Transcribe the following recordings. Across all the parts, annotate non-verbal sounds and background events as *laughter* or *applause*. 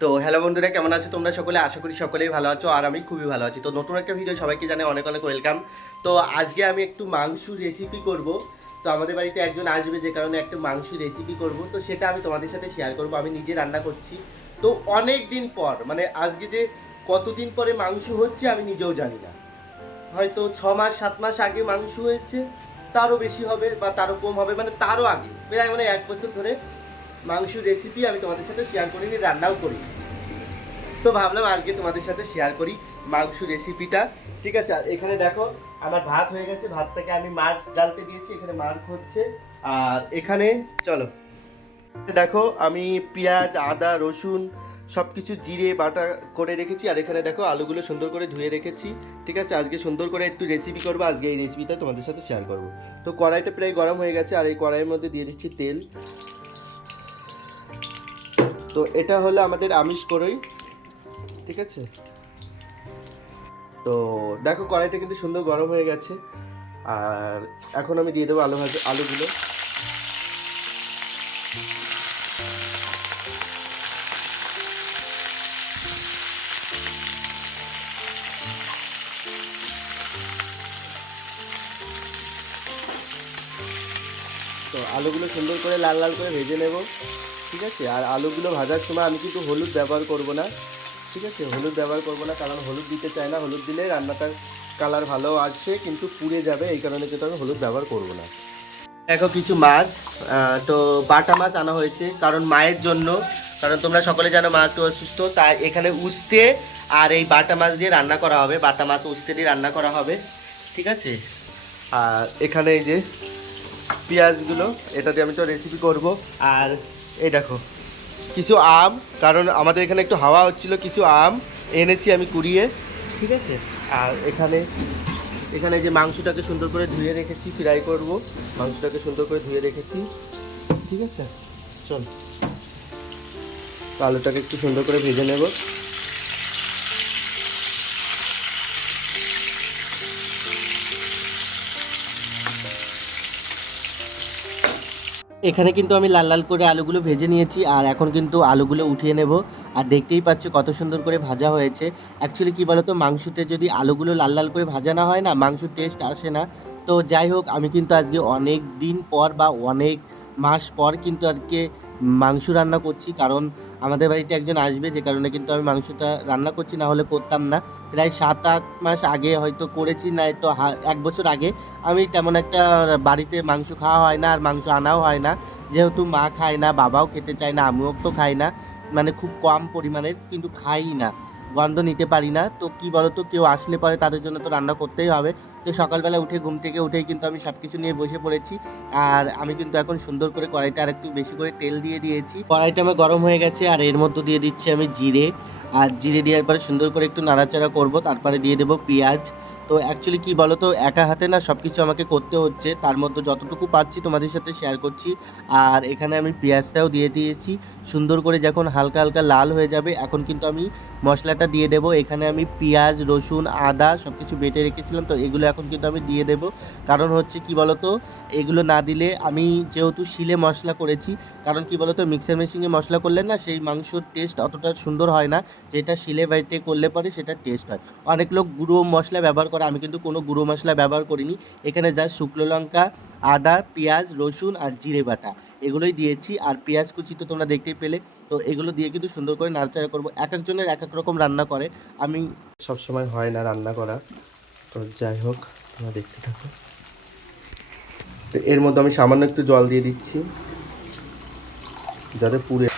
তো হ্যালো বন্ধুরা, কেমন আছো তোমরা সকলে? আশা করি সকলেই ভালো আছো আর আমি খুবই ভালো আছি। তো নতুন একটা ভিডিও সবাইকে জানে অনেক অনেক ওয়েলকাম তো আজকে আমি একটু মাংস রেসিপি করব। তো আমাদের বাড়িতে একজন আসবে যে কারণে একটা মাংস রেসিপি করব। তো সেটা আমি তোমাদের সাথে শেয়ার করব। আমি নিজে রান্না করছি। তো অনেক দিন পর মানে আজকে যে কতদিন পরে মাংস হচ্ছে আমি নিজেও জানি না। হয়তো ছ মাস, সাত মাস আগে মাংস হয়েছে, তারও বেশি হবে বা তারও কম হবে মানে তারও আগে, প্রায় মানে এক বছর ধরে মাংস রেসিপি আমি তোমাদের সাথে শেয়ার করিনি, রান্নাও করি তো ভাবলাম আজকে তোমাদের সাথে শেয়ার করি মাংস রেসিপিটা ঠিক আছে, আর এখানে দেখো, আমার ভাত হয়ে গেছে, ভাতটাকে আমি মার ডালতে দিয়েছি, এখানে মার হচ্ছে। আর এখানে, চলো। দেখো, আমি পেঁয়াজ, আদা, রসুন সব কিছু জিরে, বাটা করে রেখেছি, আর এখানে দেখো, আলুগুলো সুন্দর করে ধুয়ে রেখেছি। ঠিক আছে, আজকে সুন্দর করে একটু রেসিপি করব, আজকে এই রেসিপিটা তোমাদের সাথে শেয়ার করব। তো কড়াইটা প্রায় গরম হয়ে গেছে, আর এই কড়াইয়ের মধ্যে দিয়ে দিচ্ছি তেল। তো এটা হলো আমাদের আমিষ করই ঠিক আছে? তো দেখো কড়াইটা কিন্তু সুন্দর গরম হয়ে গেছে, আর এখন আমি দিয়ে দেবো আলু ভাজা, আলুগুলো। সুন্দর করে লাল লাল করে ভেজে নেব, ঠিক আছে? আর আলুগুলো ভাজার সময় আমি কিন্তু হলুদ ব্যবহার করব না, ঠিক আছে? হলুদ ব্যবহার করব না, কারণ হলুদ দিতে চাই না। হলুদ দিলে রান্নাটার কালার ভালো আসছে কিন্তু পুড়ে যাবে, এই কারণে কিন্তু আমি হলুদ ব্যবহার করব না। দেখো কিছু মাছ তো বাটা মাছ আনা হয়েছে, কারণ মায়ের জন্য, কারণ তোমরা সকলে জানো মা একটু অসুস্থ, তাই এখানে উস্তে আর এই বাটা মাছ দিয়ে রান্না করা হবে। বাটা মাছ উস্তে দিয়ে রান্না করা হবে, ঠিক আছে? আর এখানে এই যে পেঁয়াজগুলো, এটা দিয়ে আমি তো রেসিপি করব। আর এই দেখো, কিছু আম, কারণ আমাদের এখানে একটু হাওয়া হচ্ছিল, কিছু আম এনেছি আমি কুড়িয়ে, ঠিক আছে? আর এখানে এখানে যে মাংসটাকে সুন্দর করে ধুয়ে রেখেছি ফ্রাই করব, মাংসটাকে সুন্দর করে ধুয়ে রেখেছি, ঠিক আছে? চল। আলুটাকে একটু সুন্দর করে ভেজে নেব। এখানে কিন্তু আমি লাল লাল করে আলুগুলো ভেজে নিয়েছি, আর এখন কিন্তু আলুগুলো উঠিয়ে নেব। আর দেখতেই পাচ্ছ কত সুন্দর করে ভাজা হয়েছে। অ্যাকচুয়ালি কী বলতো, মাংসতে যদি আলুগুলো লাল লাল করে ভাজা না হয় না, মাংসর টেস্ট আসে না। তো যাই হোক, আমি কিন্তু আজকে অনেক দিন পর বা অনেক মাস পর কিন্তু আজকে মাংস রান্না করছি, কারণ আমাদের বাড়িতে একজন আসবে, যে কারণে কিন্তু আমি মাংসটা রান্না করছি, না হলে করতাম না। প্রায় সাত, আট মাস আগে হয়তো করেছি, না তো এক বছর আগে। আমি তেমন একটা বাড়িতে মাংস খাওয়া হয় না, আর মাংস আনাও হয় না। যেহেতু মা খায় না, বাবাও খেতে চায় না, আমিও তো খাই না। মানে খুব কম পরিমাণের, কিন্তু খাই না। গন্ধ নিতে পারি না। তো কি তো কেউ আসলে পরে তাদের জন্য তো রান্না করতেই হবে। তো সকালবেলা উঠে ঘুম থেকে উঠেই কিন্তু আমি সব কিছু নিয়ে বসে পড়েছি। আর আমি কিন্তু এখন সুন্দর করে কড়াইতে আর একটু বেশি করে তেল দিয়ে দিয়েছি। কড়াইটা আমার গরম হয়ে গেছে আর এর মধ্যে দিয়ে দিচ্ছি আমি জিরে। আর জিরে দেওয়ার পরে সুন্দর করে একটু নাড়াচাড়া করব। তারপরে দিয়ে দেবো পেঁয়াজ। তো অ্যাকচুয়ালি কি বলো তো একা হাতে না সব কিছু আমাকে করতে হচ্ছে। তার মধ্যে যতটুকু পাচ্ছি তোমাদের সাথে শেয়ার করছি। আর এখানে আমি পেঁয়াজটাও দিয়ে দিয়েছি। সুন্দর করে যখন হালকা হালকা লাল হয়ে যাবে, এখন কিন্তু আমি মশলাটা দিয়ে দেব। এখানে আমি পেঁয়াজ, রসুন, আদা সব কিছু বেটে রেখেছিলাম। তো এগুলো এখন কিন্তু আমি দিয়ে দেব। কারণ হচ্ছে কি বলতো, এগুলো না দিলে আমি যেহেতু শিলে মশলা করেছি, কারণ কি বলতো মিক্সার মেশিনে মশলা করলে না সেই মাংসর টেস্ট অতটা সুন্দর হয় না। যেটা শিলে বাইটে করলে পরে সেটা টেস্ট হয়। অনেক লোক গুঁড়ো মশলা ব্যবহার করে আমি কিন্তু কোনো গুঁড়ো মশলা ব্যবহার করিনি। এখানে যা শুকনো লঙ্কা, আদা, পেঁয়াজ, রসুন আর জিরে বাটা। এগুলোই দিয়েছি। আর পেঁয়াজ কুচি তো তোমরা দেখতেই পেলে। তো এগুলো দিয়ে কিন্তু সুন্দর করে নাড়াচাড়া করব। এক একজনের এক এক রকম রান্না করে। আমি সব সময় হয় না রান্না করা। তো যাই হোক, তোমরা দেখতে থাকো। তো এর মধ্যে আমি সামান্য একটু জল দিয়ে দিচ্ছি। যাতে পুড়ে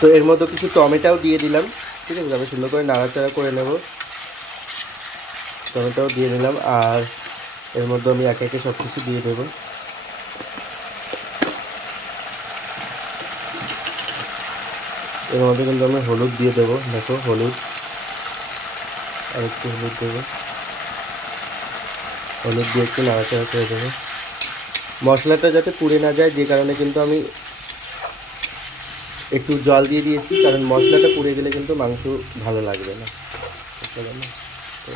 তো এর মধ্যে কিছু টমেটাও দিয়ে দিলাম। ঠিক আছে আমি সুন্দর করে নাড়াচাড়া করে নেব। টমেটোও দিয়ে নিলাম আর এর মধ্যে আমি একে একে সব কিছু দিয়ে দেবো। এর মধ্যে কিন্তু আমি হলুদ দিয়ে দেবো। দেখো, হলুদ। আর একটু হলুদ দেবো। হলুদ দিয়ে একটু নাড়াচাড়া করে দেবো। মশলাটা যাতে পুড়ে না যায়, যে কারণে কিন্তু আমি একটু জল দিয়ে দিয়েছি, কারণ মশলাটা পুড়ে গেলে কিন্তু মাংস ভালো লাগবে না। তো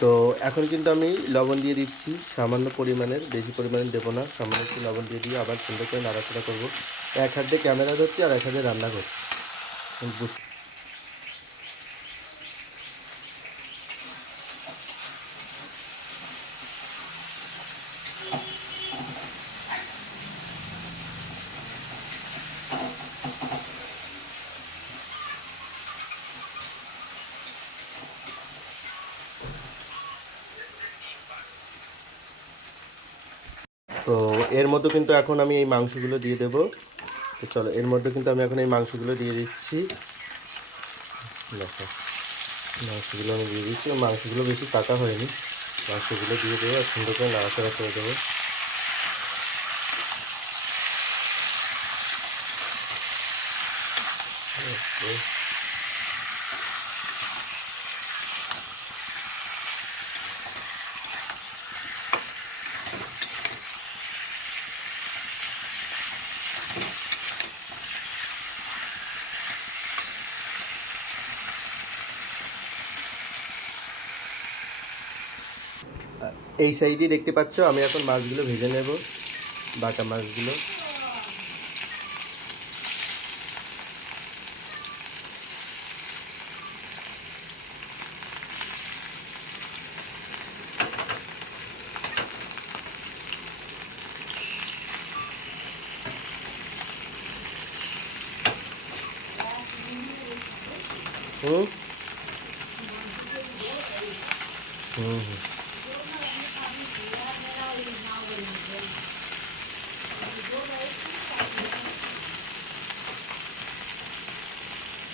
তো এখন কিন্তু আমি লবণ দিয়ে দিচ্ছি। সামান্য পরিমাণের, বেশি পরিমাণে দেবো না। সামান্য একটু লবণ দিয়ে দিয়ে আবার সুন্দর করে নাড়াচাড়া করব। এক হাতে ক্যামেরা ধরছি আর এক হাতে রান্না করছি। বুঝ- তো এর মধ্যে কিন্তু এখন আমি এই মাংসগুলো দিয়ে দেবো। তো চলো, এর মধ্যে কিন্তু আমি এখন এই মাংসগুলো দিয়ে দিচ্ছি। দেখো, মাংসগুলো আমি দিয়ে দিচ্ছি। মাংসগুলো বেশি কাটা হয়নি। মাংসগুলো দিয়ে দেবো, আর সুন্দর করে নাড়াচাড়া করে দেবো। Okay. এই সাইডে দেখতে পাচ্ছ আমি এখন মাছগুলো ভেজে নেব বাটা মাছগুলো।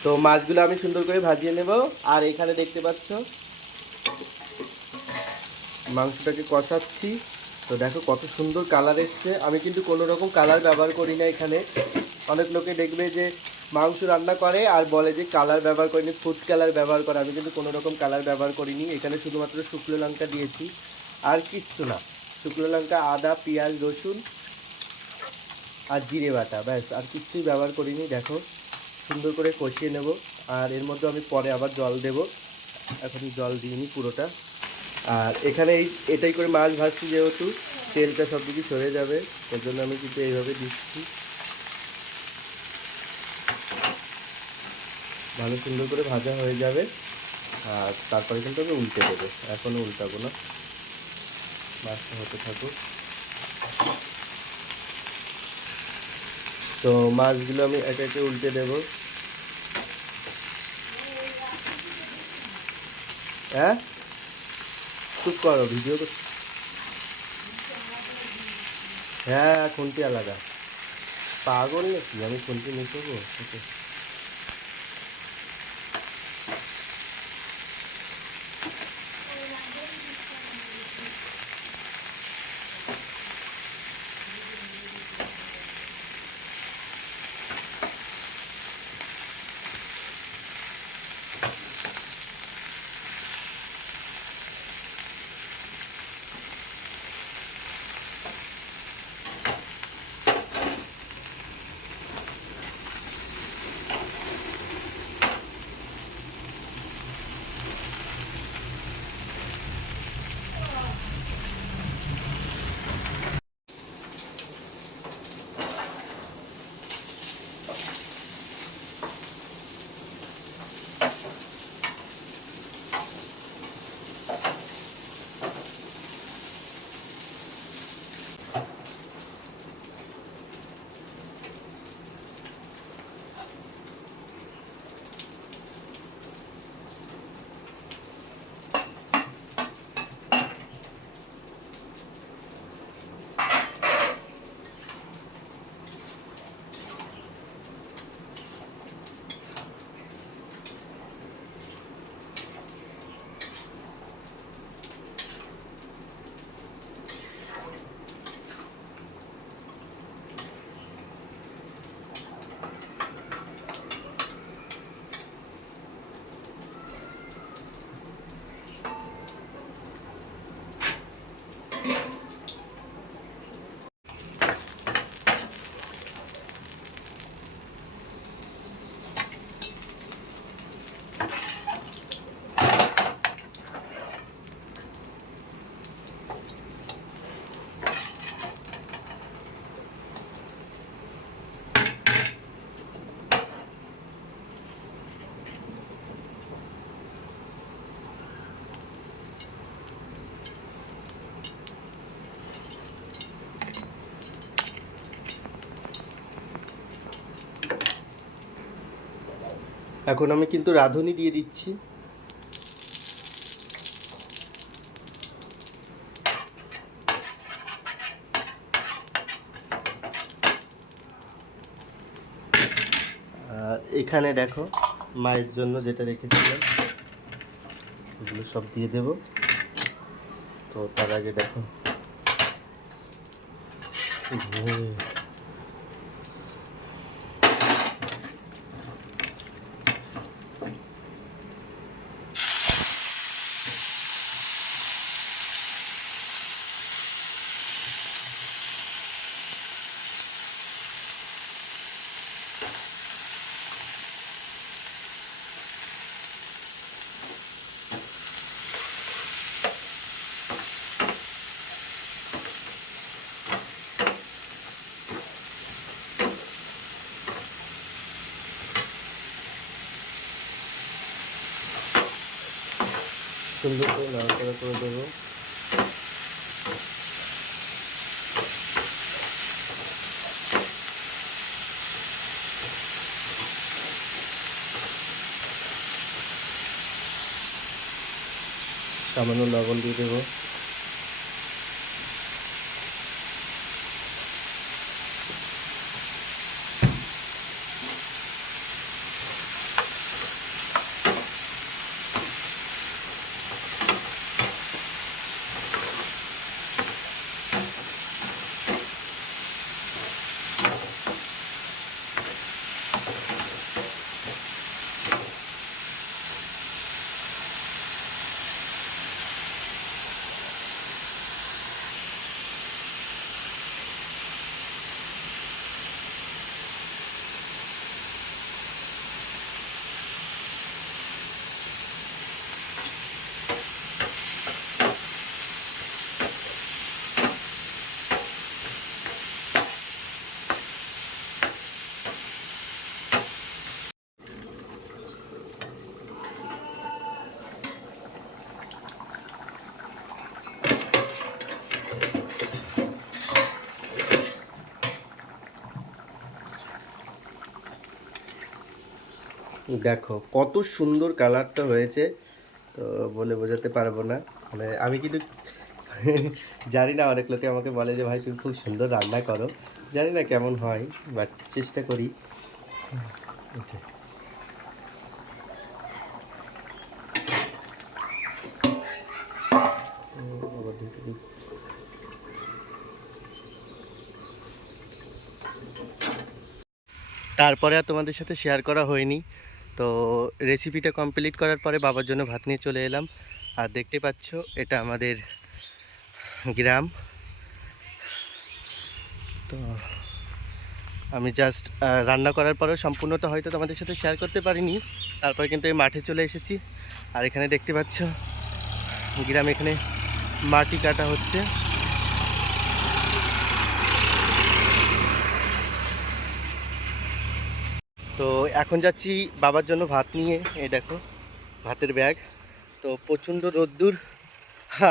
তো মাছগুলো আমি সুন্দর করে ভাজিয়ে নেব। আর এখানে দেখতে পাচ্ছ, মাংসটাকে কষাচ্ছি। তো দেখো কত সুন্দর কালার এসছে। আমি কিন্তু কোনো রকম কালার ব্যবহার করি না এখানে। অনেক লোকে দেখবে যে মাংস রান্না করে আর বলে যে কালার ব্যবহার করিনি ফুড কালার ব্যবহার করে। আমি কিন্তু কোনো রকম কালার ব্যবহার করিনি। এখানে শুধুমাত্র শুকনো লঙ্কা দিয়েছি। আর কিচ্ছু না। শুকনো লঙ্কা, আদা, পেঁয়াজ, রসুন আর জিরে বাটা, ব্যাস। আর কিচ্ছুই ব্যবহার করিনি, দেখো। সুন্দর করে কষিয়ে নেব। আর এর মধ্যে আমি পরে আবার জল দেব। এখন জল দিইনি পুরোটা। আর এখানে এই, এটাই করে মাছ ভাজছি যেহেতু, তেলটা সব কিছু সরে যাবে। এর জন্য আমি কিন্তু এইভাবে দিচ্ছি। ভালো সুন্দর করে ভাজা হয়ে যাবে। আর তারপরে কিন্তু আমি উল্টে দেবো। এখনও উল্টাবো না। মাছটা হতে থাকুক। তো মাছগুলো আমি একে একে উল্টে দেব। হ্যাঁ? চুপ করো ভিডিও হ্যাঁ খুন্তি আলাদা। পাগল নাকি? আমি খুন্তি মিশবো এখন আমি কিন্তু রাঁধুনি দিয়ে দিচ্ছি। এখানে দেখো, মায়ের জন্য যেটা রেখেছিলাম, এগুলো সব দিয়ে দেব। তো তার আগে দেখো সুন্দর করে নাড়াচাড়া করে দেবো। সামান্য লবণ দিয়ে দেবো। দেখো, কত সুন্দর কালারটা হয়েছে। তো বলে বোঝাতে পারব না। মানে আমি কিন্তু *laughs* জানি না, অনেক লোকে আমাকে বলে যে, ভাই, তুমি খুব সুন্দর রান্না করো। জানি না কেমন হয় বাট চেষ্টা করি। তারপরে আর তোমাদের সাথে শেয়ার করা হয়নি। তো রেসিপিটা কমপ্লিট করার পরে বাবার জন্য ভাত নিয়ে চলে এলাম। আর দেখতে পাচ্ছ, এটা আমাদের গ্রাম। তো আমি জাস্ট রান্না করার পরেও সম্পূর্ণটা হয়তো তোমাদের সাথে শেয়ার করতে পারিনি। তারপরে কিন্তু এই মাঠে চলে এসেছি। আর এখানে দেখতে পাচ্ছ, গ্রামে এখানে মাটি কাটা হচ্ছে। তো এখন যাচ্ছি বাবার জন্য ভাত নিয়ে, এই দেখো, ভাতের ব্যাগ। তো প্রচণ্ড রোদ্দুর।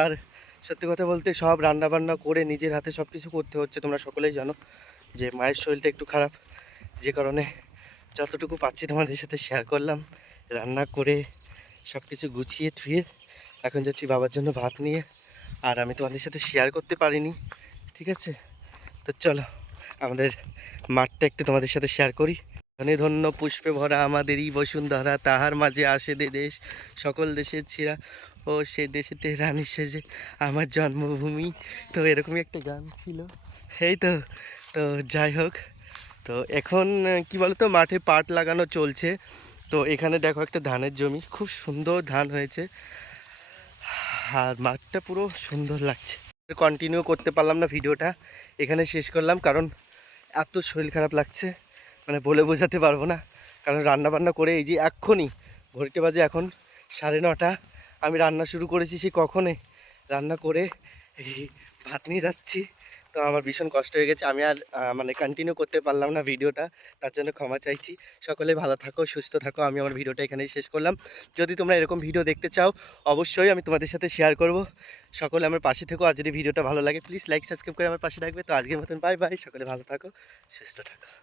আর সত্যি কথা বলতে সব রান্না বান্না করে নিজের হাতে সব কিছু করতে হচ্ছে, তোমরা সকলেই জানো যে মায়ের শরীরটা একটু খারাপ। যে কারণে যতটুকু পাচ্ছি তোমাদের সাথে শেয়ার করলাম, রান্না করে সব কিছু গুছিয়ে থুয়ে এখন যাচ্ছি বাবার জন্য ভাত নিয়ে। আর আমি তোমাদের সাথে শেয়ার করতে পারিনি, ঠিক আছে? তো চলো, আমাদের মাঠটা একটু তোমাদের সাথে শেয়ার করি। ধনে ধন্য পুষ্পে ভরা আমাদেরই বসুন্ধরা। তাহার মাঝে আসে দে দেশ, সকল দেশের ছিঁড়া ও সে দেশেতে রানী সেজে আমার জন্মভূমি। তো এরকমই একটা গান ছিল। এই তো তো যাই হোক। তো এখন, কি বলতো, মাঠে পাট লাগানো চলছে। তো এখানে দেখো একটা ধানের জমি। খুব সুন্দর ধান হয়েছে। আর মাঠটা পুরো সুন্দর লাগছে। কন্টিনিউ করতে পারলাম না ভিডিওটা। এখানে শেষ করলাম, কারণ এত শরীর খারাপ লাগছে। মানে বলে বোঝাতে পারব না। কারণ রান্না বান্না করে এই যে এক্ষুনি ঘড়িতে বাজে এখন সাড়ে নটা। আমি রান্না শুরু করেছি সে কখনে রান্না করে ভাত নিয়ে যাচ্ছি। তো আমার ভীষণ কষ্ট হয়ে গেছে। আমি আর মানে কন্টিনিউ করতে পারলাম না ভিডিওটা। তার জন্য ক্ষমা চাইছি। সকলে ভালো থাকো, সুস্থ থাকো। আমি আমার ভিডিওটা এখানেই শেষ করলাম। যদি তোমরা এরকম ভিডিও দেখতে চাও, অবশ্যই আমি তোমাদের সাথে শেয়ার করব। সকলে আমার পাশে থেকো। আর যদি ভিডিওটা ভালো লাগে প্লিজ লাইক সাবস্ক্রাইব করে আমার পাশে রাখবে। তো আজকের মতন বাই বাই সকলে ভালো থাকো, সুস্থ থাকো।